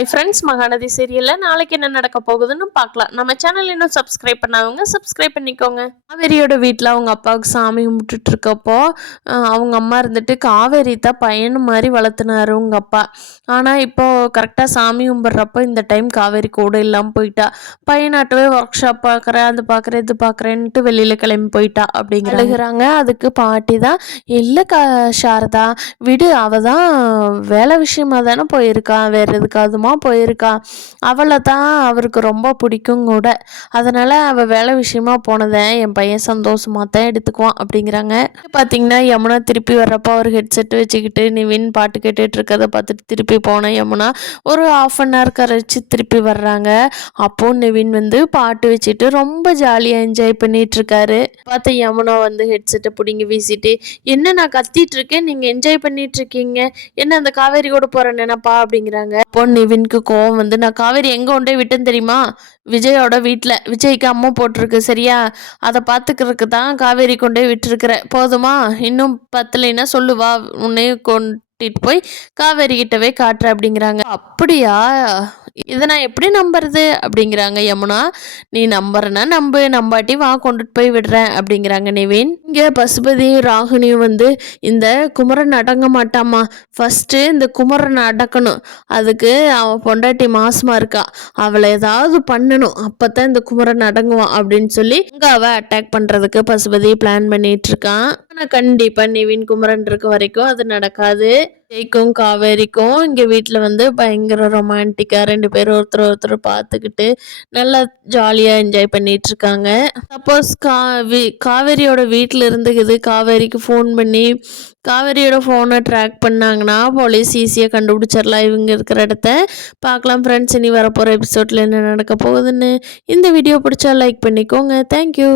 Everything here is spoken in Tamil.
ஹை ஃப்ரெண்ட்ஸ், மகாநதி சீரியலில் நாளைக்கு என்ன நடக்க போகுதுன்னு பார்க்கலாம். நம்ம சேனல் இன்னும் சப்ஸ்கிரைப் பண்ணாதவங்க சப்ஸ்கிரைப் பண்ணிக்கோங்க. காவேரியோட வீட்டில் அவங்க அப்பாவுக்கு சாமி கும்பிட்டுட்டு இருக்கப்போ அவங்க அம்மா இருந்துட்டு காவேரி தான் பையனு மாதிரி வளர்த்துனாரு உங்க அப்பா. ஆனால் இப்போ கரெக்டாக சாமி கும்பிட்றப்போ இந்த டைம் காவேரி கூட இல்லாமல் போயிட்டா. பையனாட்டவே ஒர்க் ஷாப் பார்க்குறேன், அது பார்க்குறேன், இது பார்க்குறேன்ட்டு வெளியில் கிளம்பி போயிட்டா அப்படிங்கிறாங்க. அதுக்கு பாட்டி தான், இல்லை சாரதா விடு, அவள் தான் வேலை விஷயமா தானே போயிருக்கா, வேறு எதுக்காதுமா போயிருக்கா, அவளை தான் அவருக்கு ரொம்ப பிடிக்கும் கூட, அதனால் அவள் வேலை விஷயமா போனதை என் பையன் சந்தோஷமாக தான் எடுத்துக்குவான் அப்படிங்கிறாங்க. பார்த்தீங்கன்னா யமுனா திருப்பி வர்றப்போ ஒரு ஹெட்செட் வச்சுக்கிட்டு நிவின் பாட்டு கேட்டுட்டு இருக்கிறத பார்த்துட்டு திருப்பி போன யமுனா ஒரு ½ கழிச்சு திருப்பி வர்றாங்க. அப்போ நிவின் வந்து பாட்டு வச்சுட்டு ரொம்ப ஜாலியாக என்ஜாய் பண்ணிட்டு இருக்காரு. பார்த்து யமுனா வந்து ஹெட்செட்டை பிடிங்கி வீசிட்டு, என்ன நான் கத்திட்டு இருக்கேன், நீங்கள் என்ஜாய் பண்ணிட்டு இருக்கீங்க, என்ன அந்த காவேரி கூட போகிற நினைப்பா அப்படிங்கிறாங்க. அப்போ நிவின்க்கு கோவம் வந்து, நான் காவேரி எங்கே கொண்டே விட்டேன்னு தெரியுமா, விஜயோட வீட்டில், விஜய்க்கு அம்மா போட்டிருக்கு சரியா, அதை பார்த்துக்கிறதுக்கு தான் காவேரி கொண்டே விட்டுருக்குறேன், போதுமா, இன்னும் பத்தலைன்னா சொல்லுவா, உன்னையும் கொண்டுட்டு போய் காவேரி கிட்டவே காட்டுற அப்படிங்கிறாங்க. அப்படியா, இதை நான் எப்படி நம்புறது அப்படிங்கிறாங்க யமுனா. நீ நம்புறனா நம்பு, நம்பாட்டி வா கொண்டுட்டு போய் விடுறேன் அப்படிங்கிறாங்க நிவின். இங்கே பசுபதியும் ராகினியும் வந்து, இந்த குமரன் அடங்க மாட்டாமா, ஃபஸ்ட்டு இந்த குமரனை அடக்கணும், அதுக்கு அவன் பொண்டாட்டி மாசமா இருக்கா, அவளை ஏதாவது பண்ணணும், அப்போ தான் இந்த குமரன் அடங்குவான் அப்படின்னு சொல்லி இங்கே அவள் அட்டாக் பண்ணுறதுக்கு பசுபதி பிளான் பண்ணிட்டு இருக்கான். ஆனால் கண்டிப்பாக நிவின் குமரன் இருக்க வரைக்கும் அது நடக்காது. ஜெய்க்கும் காவேரிக்கும் இங்கே வீட்டில் வந்து பயங்கர ரொமான்டிக்காக 2 பேரும் ஒருத்தர் பார்த்துக்கிட்டு நல்லா ஜாலியாக என்ஜாய் பண்ணிட்டு இருக்காங்க. சப்போஸ் காவேரியோட வீட்டில் இருந்துக்குது காவேரிக்கு ஃபோன் பண்ணி காவேரியோட ஃபோனை ட்ராக் பண்ணாங்கன்னா போலீஸ் ஈஸியாக கண்டுபிடிச்சிடலாம் இவங்க இருக்கிற இடத்த. பார்க்கலாம் ஃப்ரெண்ட்ஸ், இனி வரப்போகிற எபிசோடில் என்ன நடக்க போகுதுன்னு. இந்த வீடியோ பிடிச்சா லைக் பண்ணிக்கோங்க. தேங்க்யூ.